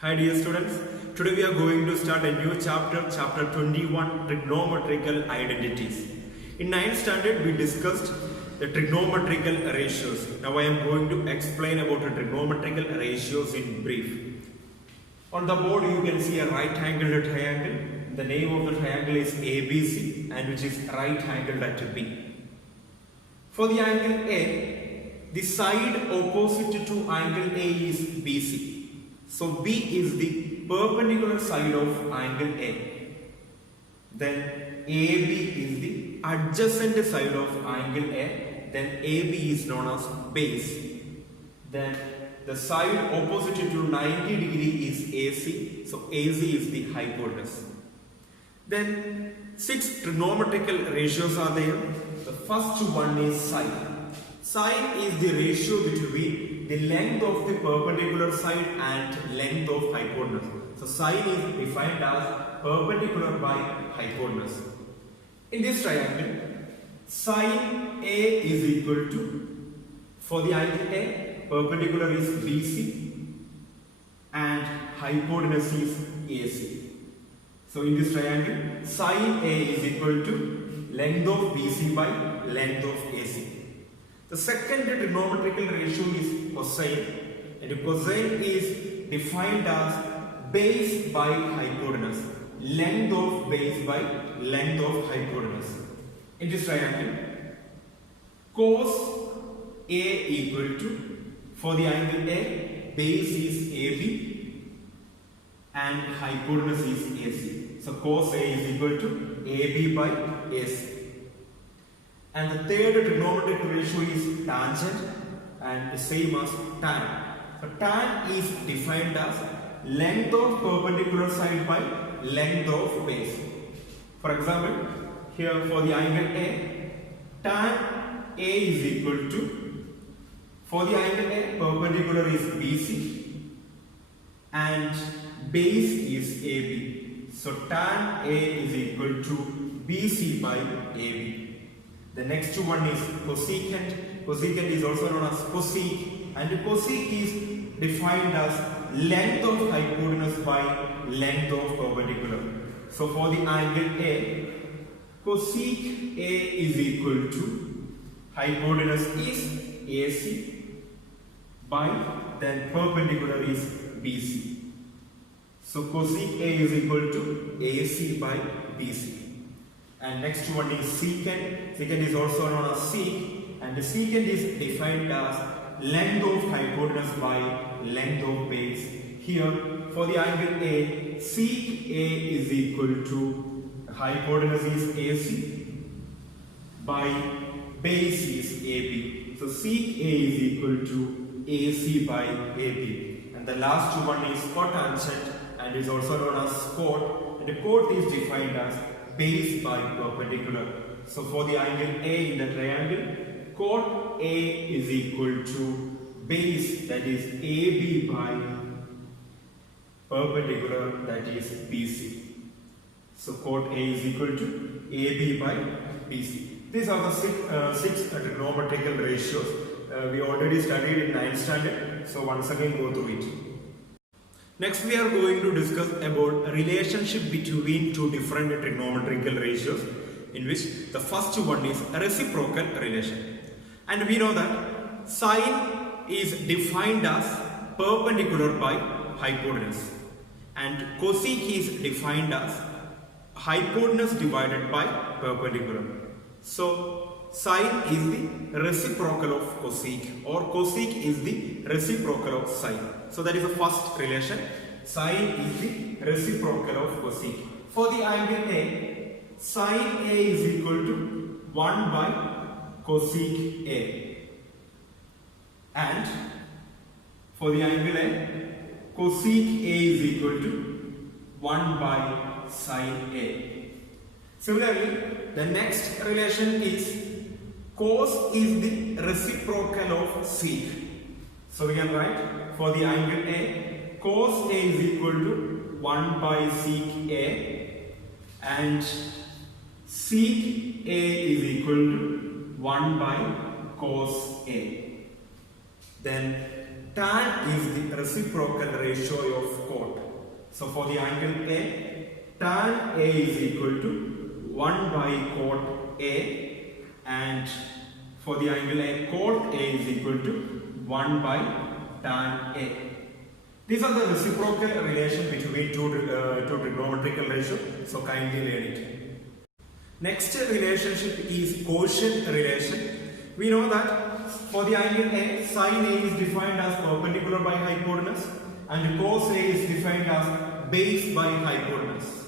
Hi dear students, today we are going to start a new chapter, chapter 21, trigonometrical identities. In 9th standard we discussed the trigonometrical ratios. Now I am going to explain about the trigonometrical ratios in brief. On the board you can see a right angled triangle. The name of the triangle is ABC and which is right angled at B. For the angle A, the side opposite to angle A is BC. So B is the perpendicular side of angle A. Then AB is the adjacent side of angle A. Then AB is known as base. Then the side opposite to 90 degree is AC. So AC is the hypotenuse. Then 6 trigonometrical ratios are there. The first one is sine. Sine is the ratio between the length of the perpendicular side and length of hypotenuse. So sine is defined as perpendicular by hypotenuse. In this triangle, sine A is equal to, for the angle A, perpendicular is BC and hypotenuse is AC. So in this triangle, sine A is equal to length of BC by length of AC. The second trigonometrical ratio is cosine, and cosine is defined as base by hypotenuse, length of base by length of hypotenuse. In this triangle, cos A equal to, for the angle A, base is AB and hypotenuse is AC. So cos A is equal to AB by AC. And the third trigonometric ratio is tangent and the same as tan. So tan is defined as length of perpendicular side by length of base. For example, here for the angle A, tan A is equal to, for the angle A, perpendicular is BC and base is AB. So tan A is equal to BC by AB. The next one is cosecant. Cosecant is also known as cosec, and cosec is defined as length of hypotenuse by length of perpendicular. So for the angle A, cosec A is equal to hypotenuse is AC by then perpendicular is BC. So cosec A is equal to AC by BC. And next one is secant. Secant is also known as sec, and the secant is defined as length of hypotenuse by length of base. Here for the angle A, sec A is equal to hypotenuse is AC by base is AB. So sec A is equal to AC by AB. And the last one is cotangent and is also known as cot, and the cot is defined as base by perpendicular. So for the angle A in the triangle, cot A is equal to base, that is AB by perpendicular, that is BC. So cot A is equal to AB by BC. These are the six trigonometrical ratios. We already studied in 9th standard. So once again go through it. Next we are going to discuss about relationship between two different trigonometrical ratios, in which the first one is a reciprocal relation. And we know that sine is defined as perpendicular by hypotenuse and cosec is defined as hypotenuse divided by perpendicular. So sine is the reciprocal of cosec, or cosec is the reciprocal of sine. So that is the first relation. Sine is the reciprocal of cosec. For the angle A, sine A is equal to 1 by cosec A. And for the angle A, cosec A is equal to 1 by sine A. Similarly, the next relation is cos is the reciprocal of sec. So we can write for the angle A, cos A is equal to 1 by sec A and sec A is equal to 1 by cos A. Then tan is the reciprocal ratio of cot. So for the angle A, tan A is equal to 1 by cot A, and for the angle A, cot A is equal to 1 by tan A. These are the reciprocal relation between two trigonometrical ratios, so kindly learn it. Next relationship is quotient relation. We know that for the angle A, sin A is defined as perpendicular by hypotenuse and cos A is defined as base by hypotenuse.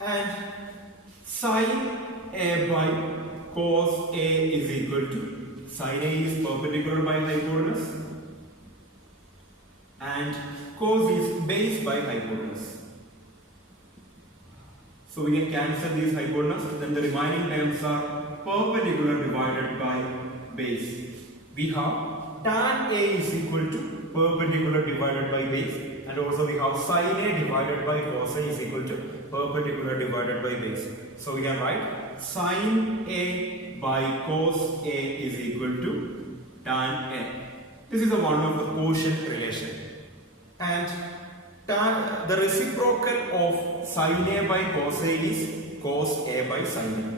And sin A by cos A is equal to, sin A is perpendicular by hypotenuse and cos is base by hypotenuse. So we can cancel these hypotenuse, then the remaining terms are perpendicular divided by base. We have tan A is equal to perpendicular divided by base, and also we have sin A divided by cos A is equal to perpendicular divided by base. So we can write sin A by cos A is equal to tan A. This is the one of the quotient relation. And the reciprocal of sin A by cos A is cos A by sin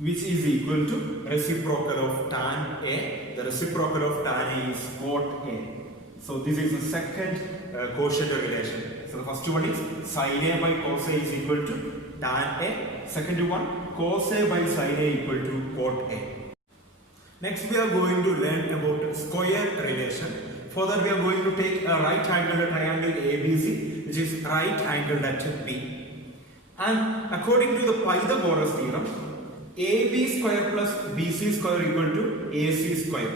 A, which is equal to reciprocal of tan A. The reciprocal of tan A is cot A. So this is the second quotient relation. So the first one is sin A by cos A is equal to tan A. Second one, cos A by sin A equal to cot A. Next we are going to learn about square relation. Further we are going to take a right angled triangle ABC, which is right angled at B. And according to the Pythagoras theorem, AB square plus BC square equal to AC square.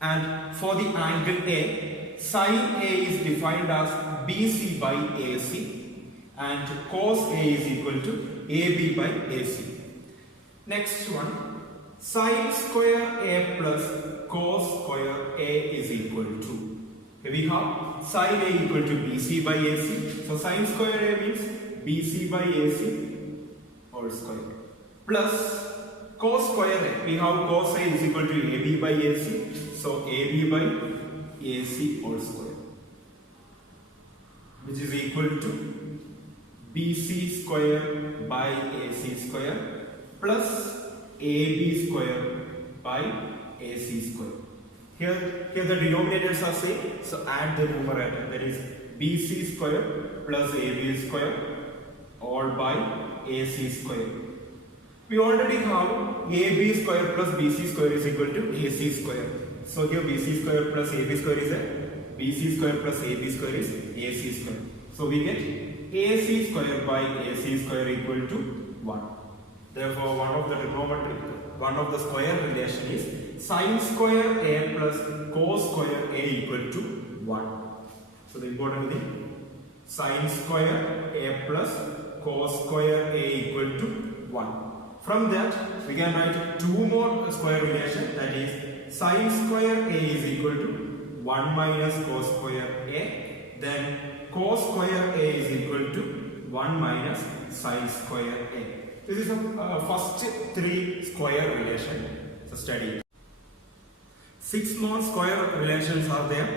And for the angle A, sin A is defined as BC by AC and cos A is equal to AB by AC. Next one, sin square A plus cos square A is equal to, here we have sin A equal to BC by AC. So sin square A means BC by AC whole square plus cos square A. We have cos A is equal to AB by AC. So AB by AC whole square, which is equal to BC square by AC square plus AB square by AC square. Here the denominators are same, so add the numerator, that is BC square plus AB square all by AC square. We already have AB square plus BC square is equal to AC square. So here BC square plus AB square is a BC square plus AB square is AC square. So we get AC square by AC square equal to 1. Therefore, one of the square relation is sin square A plus cos square A equal to 1. So the important thing, sin square A plus cos square A equal to 1. From that, we can write two more square relation, that is sin square A is equal to 1 minus cos square A. Then cos square A is equal to 1 minus sin square A. This is the first three square relation. So study. 6 more square relations are there.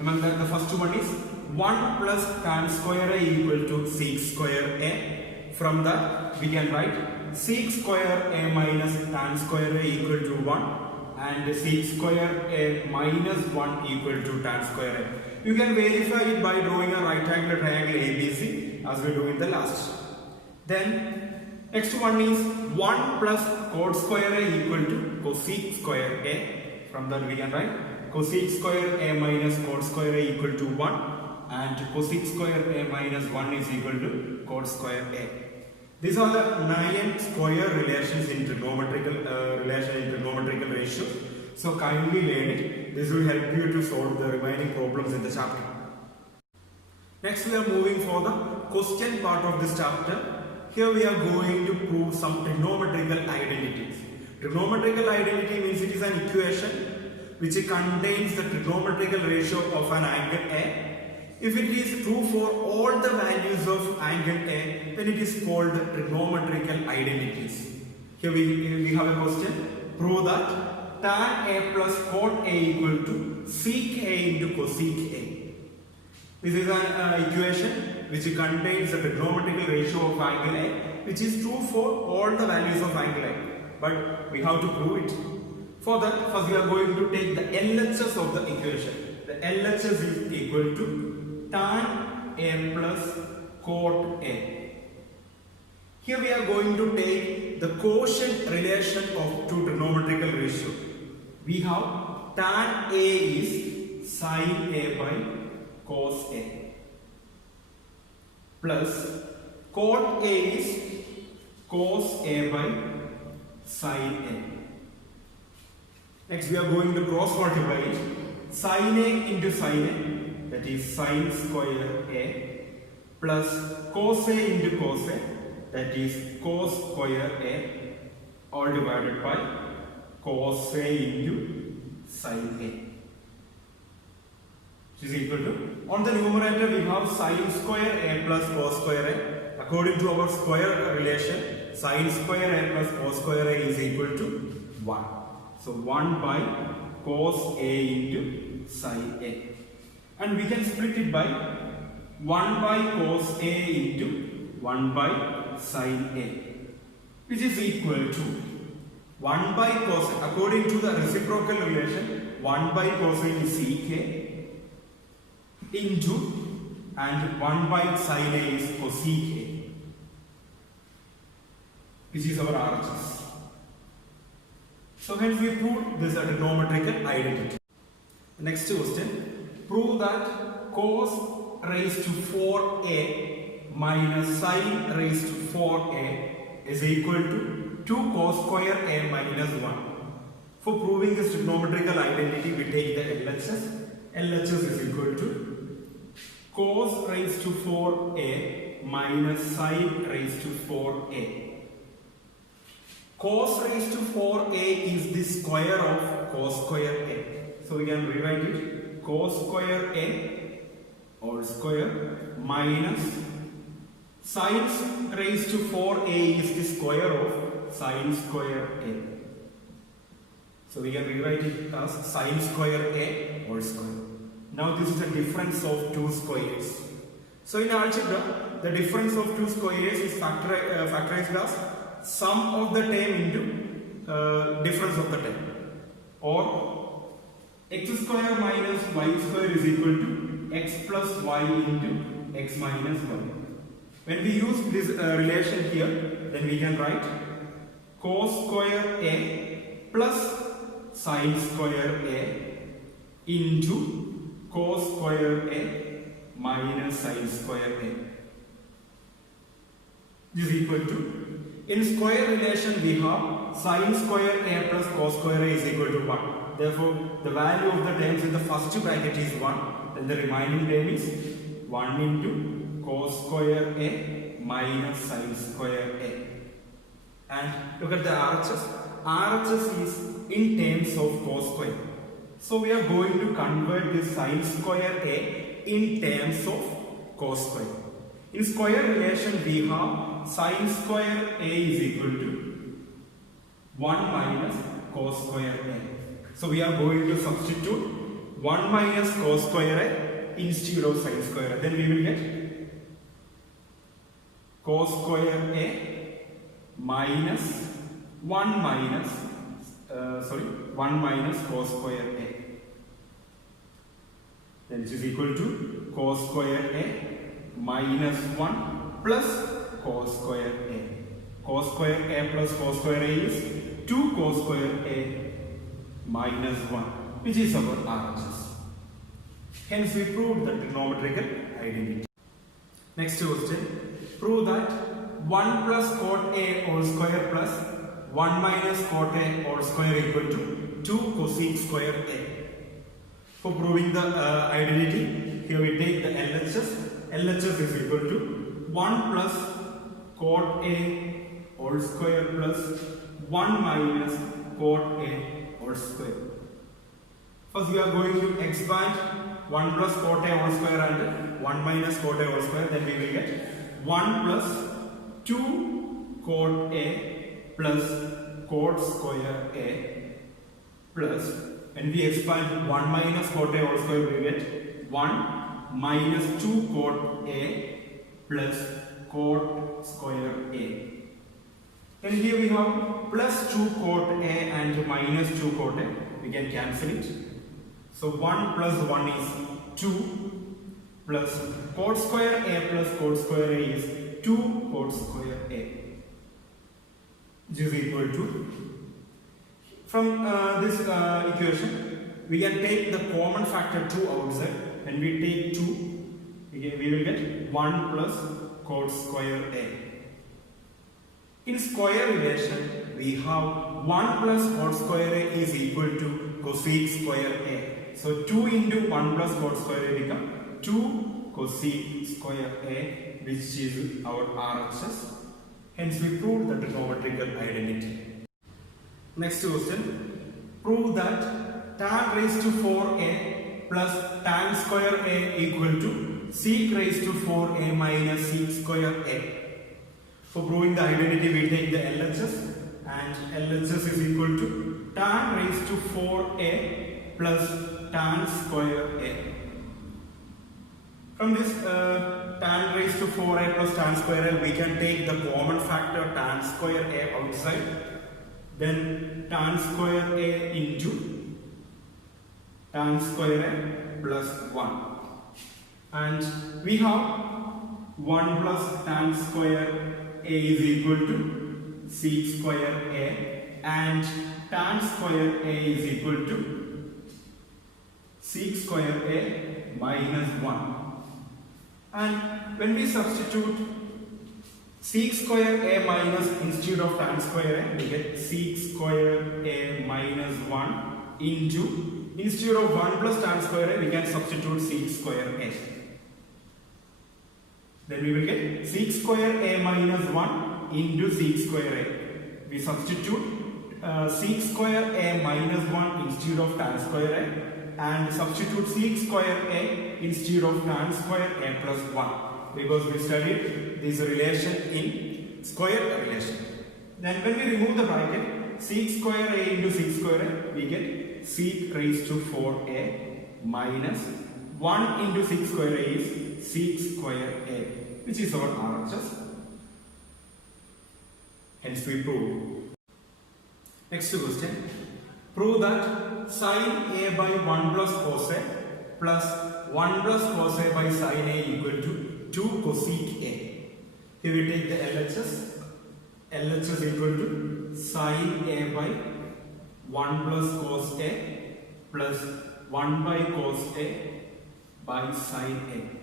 Among that, the first one is 1 plus tan square A equal to sec square A. From that, we can write sec square A minus tan square A equal to 1 and sec square A minus 1 equal to tan square A. You can verify it by drawing a right angle triangle ABC as we do in the last. Then next one is 1 plus cot square A equal to cosec square A. From that we can write cosec square A minus cot square A equal to 1 and cosec square A minus 1 is equal to cot square A. These are the 9 square relations in trigonometrical ratios. So kindly learn it. This will help you to solve the remaining problems in the chapter. Next we are moving for the question part of this chapter. Here we are going to prove some trigonometrical identities. Trigonometrical identity means it is an equation which contains the trigonometrical ratio of an angle A. If it is true for all the values of angle A, then it is called trigonometrical identities. Here we have a question. Prove that tan A plus cot A equal to sec A into cosec A. This is an equation which contains the trigonometrical ratio of angle A, which is true for all the values of angle A. But we have to prove it. For that, first we are going to take the LHS of the equation. The LHS is equal to tan A plus cot A. Here we are going to take the quotient relation of two trigonometrical ratios. We have tan A is sin A by cos A plus cot A is cos A by sin A. Next we are going to cross multiply it. Sin A into sin A, that is sin square A, plus cos A into cos A, that is cos square A, all divided by cos A into sin A, which is equal to, on the numerator we have sin square A plus cos square A. According to our square relation, sin square A plus cos square A is equal to 1. So 1 by cos A into sin A. And we can split it by 1 by cos A into 1 by sin A, which is equal to 1 by cos A. According to the reciprocal relation, 1 by cos A is sec A into, and 1 by sin A is cosec A, which is our RHS. So hence we proved this trigonometrical identity. Next question, prove that cos raised to 4A minus sin raised to 4A is equal to 2 cos square A minus 1. For proving this trigonometrical identity, we take the LHS. LHS is equal to cos raised to 4A minus sin raised to 4A. Cos raised to 4A is the square of cos square A. So we can rewrite it, cos square A all square minus sin raised to 4A is the square of sin square A. So we can rewrite it as sin square A all square. Now this is the difference of two squares. So in algebra, the difference of two squares is factorized as sum of the term into difference of the term, or x square minus y square is equal to x plus y into x minus y. When we use this relation here, then we can write cos square A plus sin square A into cos square A minus sin square A. This is equal to, in square relation we have sin square A plus cos square A is equal to 1. Therefore, the value of the terms in the first bracket is 1. Then the remaining term is 1 into cos square A minus sin square A. And look at the RHS. RHS is in terms of cos square. So we are going to convert this sin square A in terms of cos square. In square relation we have sin square A is equal to 1 minus cos square A. So we are going to substitute 1 minus cos square A instead of sin square A. Then we will get cos square A minus 1 minus 1 minus cos square A. Then it is equal to cos square A minus 1 plus cos square A. Cos square A plus cos square A is 2 cos square A minus 1, which is our RHS. Hence we proved the trigonometrical identity. Next question, prove that 1 plus cot A whole square plus 1 minus cot A whole square equal to 2 cosec square A. For proving the identity, here we take the LHS. LHS is equal to 1 plus cot A whole square plus 1 minus cot A whole square. First we are going to expand 1 plus cot A whole square and 1 minus cot A whole square. Then we will get 1 plus 2 cot A plus cot square A plus, when we expand 1 minus cot A whole square, we get 1 minus 2 cot A plus cot square A. And here we have plus 2 cot A and minus 2 cot A. We can cancel it. So 1 plus 1 is 2 plus cot square A plus cot square A is 2 cot square A, which is equal to, from this equation, we can take the common factor 2 outside. When we take 2, we will get 1 plus cot square A. In square relation, we have 1 plus cot square A is equal to cosec square A. So 2 into 1 plus cot square A become 2 cosec square A, which is our RHS. Hence we prove the trigonometrical identity. Next question. Prove that tan raised to 4A plus tan square A equal to sec raised to 4A minus sec square A. For proving the identity, we take the LHS, and LHS is equal to tan raised to 4A plus tan square A. From this tan raised to 4A plus tan square A, we can take the common factor tan square A outside. Then tan square A into tan square A plus 1. And we have 1 plus tan square A is equal to sec square A, and tan square A is equal to sec square A minus 1. And when we substitute sec square A minus instead of tan square A, we get sec square A minus 1 into, instead of 1 plus tan square A, we can substitute sec square A. Then we will get sec square A minus 1 into sec square A. We substitute sec square A minus 1 instead of tan square A, and substitute sec square A instead of tan square A plus 1, because we studied this relation in square relation. Then when we remove the bracket, sec square A into sec square A, we get sec raised to 4A minus 1 into sec square A is sec square A, which is our RHS. Hence we prove. Next question. Prove that sin A by 1 plus cos A plus 1 plus cos A by sin A equal to 2 cosec A. Here we take the LHS. LHS equal to sin A by 1 plus cos A plus 1 by cos A by sin A.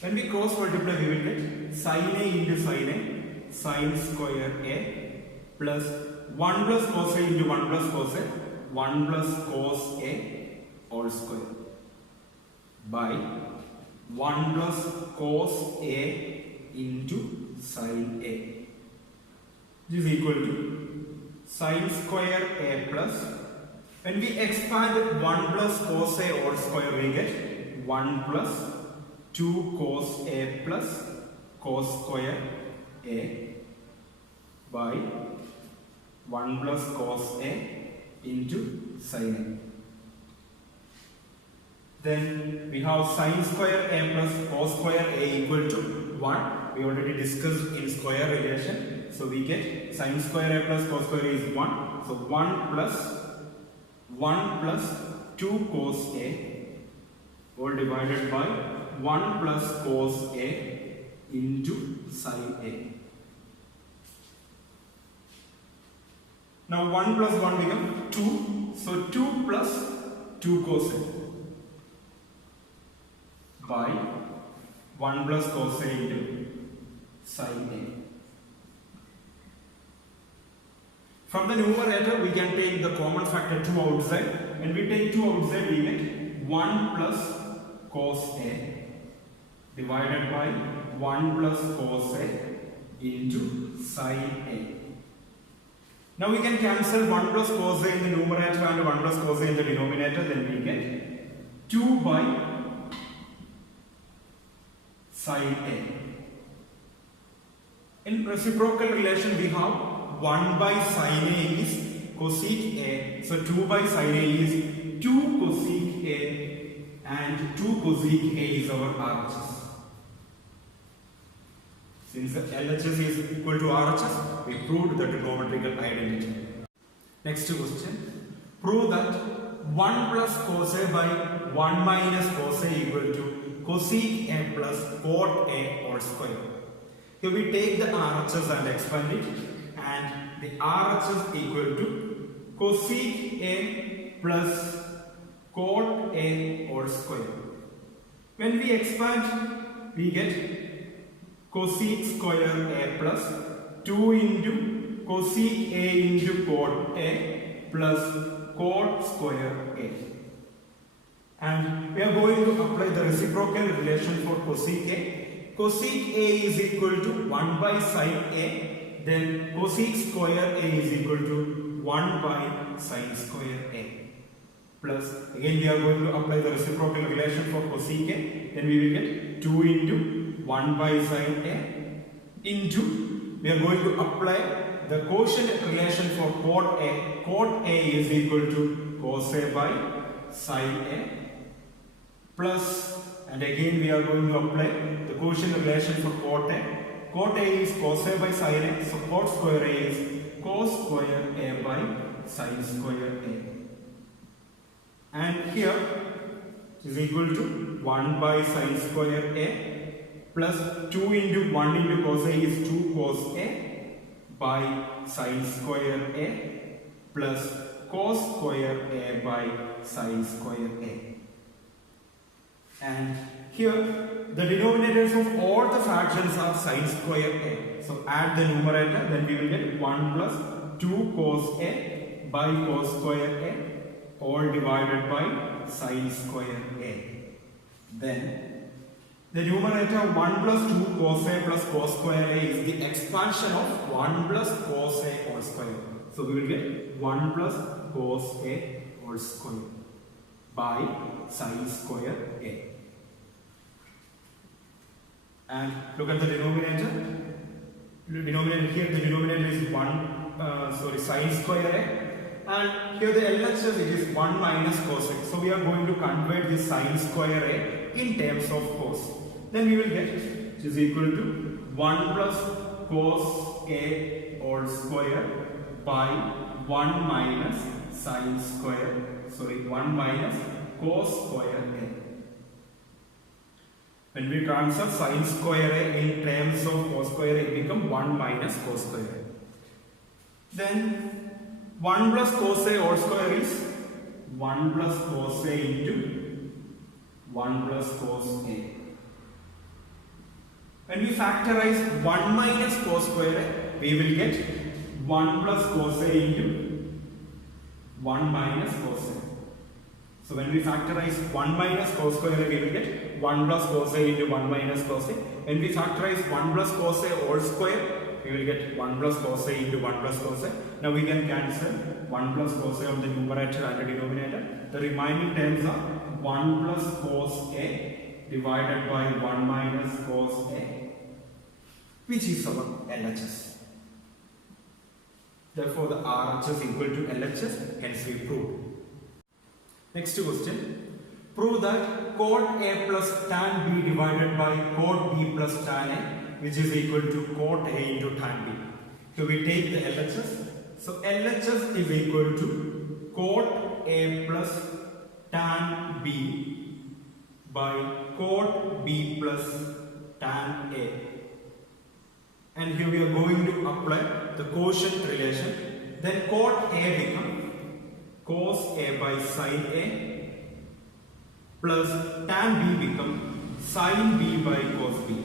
When we cross multiply, we will get sin A into sin A, sin square A, plus 1 plus cos A into 1 plus cos A, 1 plus cos A all square, by 1 plus cos A into sin A, which is equal to sin square A plus, when we expand 1 plus cos A all square, we get 1 plus 2 cos A plus cos square A by 1 plus cos A into sin A. Then we have sin square A plus cos square A equal to 1. We already discussed in square relation. So we get sin square A plus cos square A is 1. So 1 plus 2 cos A all divided by 1 plus cos A into sin A. Now 1 plus 1 becomes 2. So 2 plus 2 cos A by 1 plus cos A into sin A. From the numerator, we can take the common factor 2 outside. When we take 2 outside, we get 1 plus cos A divided by 1 plus cos A into sin A. Now we can cancel 1 plus cos A in the numerator and 1 plus cos A in the denominator. Then we get 2 by sin A. In reciprocal relation, we have 1 by sin A is cosec A. So 2 by sin A is 2 cosec A, and 2 cosec A is our RHS. Since the LHS is equal to RHS, we proved the trigonometrical identity. Next question. Prove that 1 plus cos A by 1 minus cos A equal to cosec A plus cot A all square. Here we take the RHS and expand it, and the RHS equal to cosec A plus cot A all square. When we expand, we get cosec square A plus 2 into cosec A into cot A plus cot square A. And we are going to apply the reciprocal relation for cosec A. Cosec A is equal to 1 by sin A, then cosec square A is equal to 1 by sin square A. Plus, again we are going to apply the reciprocal relation for cosec A, then we will get 2 into 1 by sin A into, we are going to apply the quotient relation for cot A. Cot A is equal to cos A by sin A plus, and again we are going to apply the quotient relation for cot A. Cot A is cos A by sin A, so cot square A is cos square A by sin square A. And here is equal to 1 by sin square A plus 2 into 1 into cos A is 2 cos A by sin square A plus cos square A by sin square A. And here the denominators of all the fractions are sin square A. So add the numerator, then we will get 1 plus 2 cos A by cos square A all divided by sin square A. Then the numerator 1 plus 2 cos A plus cos square A is the expansion of 1 plus cos A whole square. So we will get 1 plus cos A whole square by sin square A. And look at the denominator. Here the denominator is sin square A. And here the LHS it is 1 minus cos A. So we are going to convert this sin square A in terms of cos. Then we will get which is equal to 1 plus cos A all square by 1 minus sin square, 1 minus cos square A. When we transfer sin square A in terms of cos square A, it becomes 1 minus cos square A. Then 1 plus cos A all square is 1 plus cos A into 1 plus cos A. When we factorize 1 minus cos square A, we will get 1 plus cos A into 1 minus cos A. So when we factorize 1 minus cos square A, we will get 1 plus cos A into 1 minus cos A. When we factorize 1 plus cos A all square, we will get 1 plus cos A into 1 plus cos A. Now we can cancel 1 plus cos A on the numerator and the denominator. The remaining terms are 1 plus cos A divided by 1 minus cos A, which is our LHS. Therefore the RHS equal to LHS, hence we proved. Next question. Prove that cot A plus tan B divided by cot B plus tan A, which is equal to cot A into tan B. So we take the LHS. So LHS is equal to cot A plus tan B by cot B plus tan A. And here we are going to apply the quotient relation. Then cot A becomes cos A by sin A plus tan B becomes sin B by cos B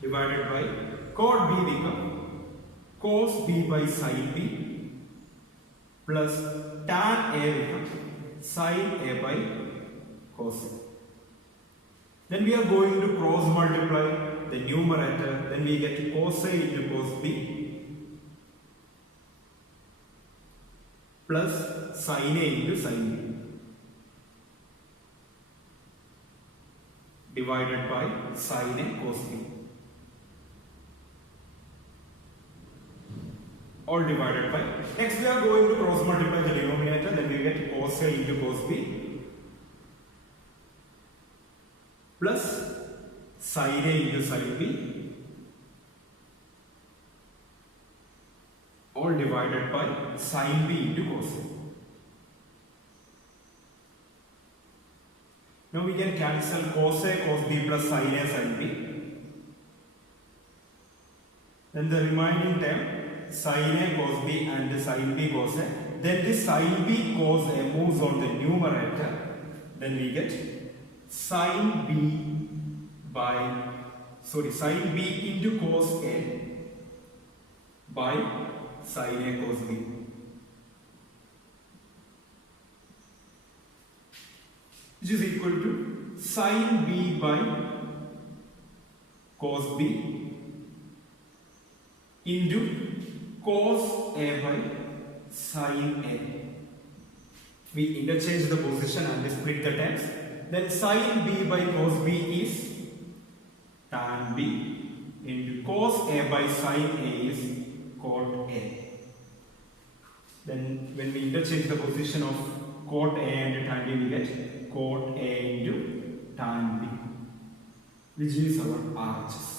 divided by cot B becomes cos B by sin B plus tan A becomes sin A by cos A. Then we are going to cross multiply the numerator, then we get cos A into cos B plus sin A into sin B divided by sin A cos B. all divided by. Next we are going to cross multiply the denominator, then we get cos A into cos B plus sin A into sin B all divided by sin B into cos A. Now we can cancel cos A cos B plus sin A sin B. Then the remaining term sin A cos B and sin B cos A. Then this sin B cos A moves on the numerator. Then we get sin B into cos A by sin A cos B. Which is equal to sin B by cos B into cos A by sin A. We interchange the position and split the terms. Then sin B by cos B is tan B into cos A by sin A is cot A. Then when we interchange the position of cot A and tan B, we get cot A into tan B, which is our RHS.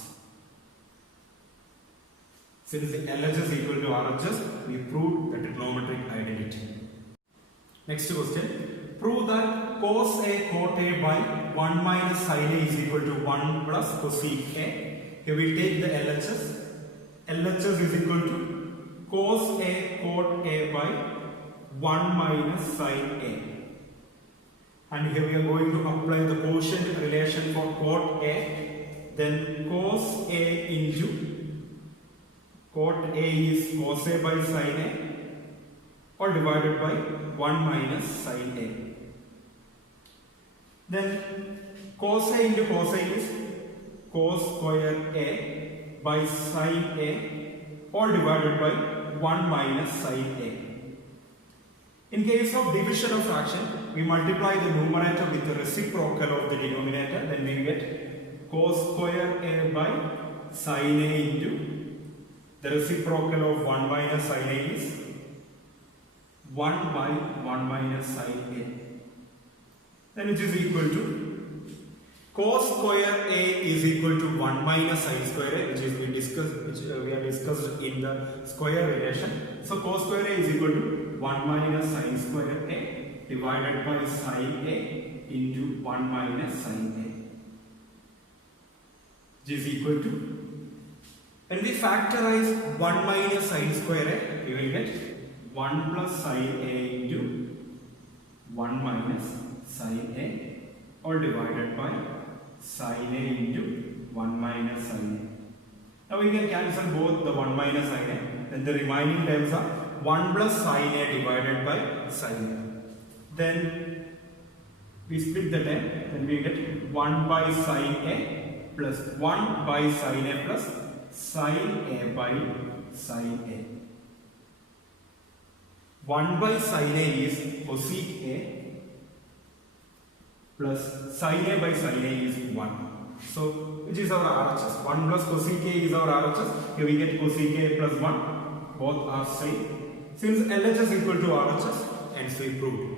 Since the LHS is equal to RHS, we proved the trigonometric identity. Next question. Prove that cos A cot A by 1 minus sin A is equal to 1 plus cosec A. Here we take the LHS. LHS is equal to cos A cot A by 1 minus sin A. And here we are going to apply the quotient relation for cot A. Then cos A into cot A is cos A by sin A, all divided by 1 minus sin A. Then cos A into cos A is cos square A by sin A, all divided by 1 minus sin A. In case of division of fraction, we multiply the numerator with the reciprocal of the denominator, then we get cos square A by sin A into the reciprocal of 1 minus sin A is 1 by 1 minus sin A. Then which is equal to cos square A is equal to 1 minus sin square A, which we have discussed in the square relation. So cos square A is equal to 1 minus sin square A divided by sin A into 1 minus sin A, which is equal to, when we factorize 1 minus sin square A, we will get 1 plus sin A into 1 minus sin A, all divided by sin A into 1 minus sin A. Now we can cancel both the 1 minus sin A, then the remaining terms are 1 plus sin A divided by sin A. Then we split the term, then we get 1 by sin A plus 1 by sin A plus sin A by sin A. 1 by sin A is cosec A plus sin A by sin A is 1. So which is our RHS? 1 plus cosec A is our RHS. Here we get cosec A plus 1. Both are same. Since LHS is equal to RHS, hence we proved.